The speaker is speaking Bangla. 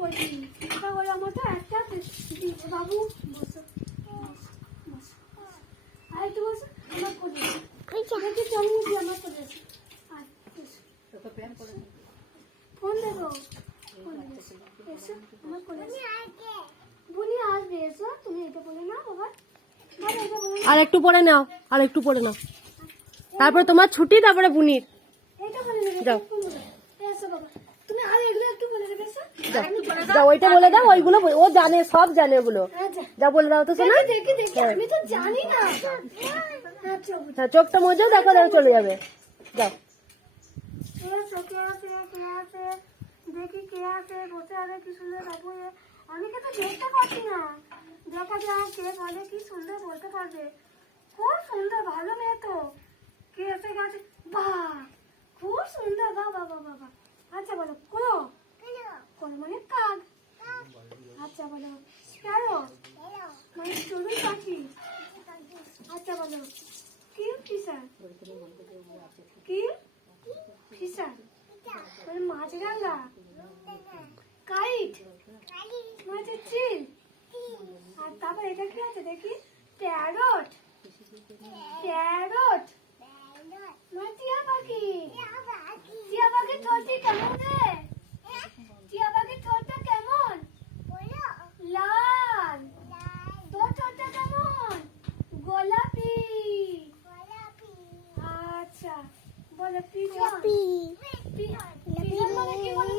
করি। তাহলে আমার তো একটা বাবু বসো বসো আর একটু বসো। আমার করে দেখি কেমন কি আমার করেছে। ফোন দেখো এসো আমার করে বুনি আসবে। এসো তুমি এটা বলে নাও বাবা। এটা বলে আর একটু পরে নাও, আর একটু পরে নাও, তারপরে তোমার ছুটি, তারপরে বুনির। এটা বলে নেবে। যাও এসো বাবা তুমি আর এগুলো একটু বলে দেবে। এসো যাও, ওইটা বলে দাও, ওইগুলো ও জানে, সব জানে ওগুলো। আচ্ছা যা বলে দাও তো শোনা। দেখি দেখি আমি তো জানি না। আচ্ছা হ্যাঁ, চোখটা মজা দেখো, দেখো চলে যাবে। যাও দেখি কে আছে বসে আছে কি সুন্দর বাবু। অনেকে তো দেখতে পাচ্ছি না। দেখা যায় কে বলে কি সুন্দর বলতে পারবে। খুব সুন্দর ভালো মেয়ে তো। কে এসে গেছে বাহ খুব সুন্দর বাবা বাবা বাবা। আচ্ছা বলো কোনো কোনো মানে কাক। আচ্ছা বলো প্যারো মানে চড়ুই পাখি। আচ্ছা বলো কিং ফিশার। কিং ফিশার মানে মাছরাঙা। কাইট মানে চিল। আর তারপর এটা কি আছে দেখি প্যারট। প্যারট মানে টিয়া পাখি। টিয়া পাখির ঠোঁটটি কেমন রে? টিয়া পাখির ঠোঁটটা কেমন? লাল। তোর ঠোঁটটা কেমন? গোলাপি। আচ্ছা বলো পিজন। পিজন মানে কি বলো?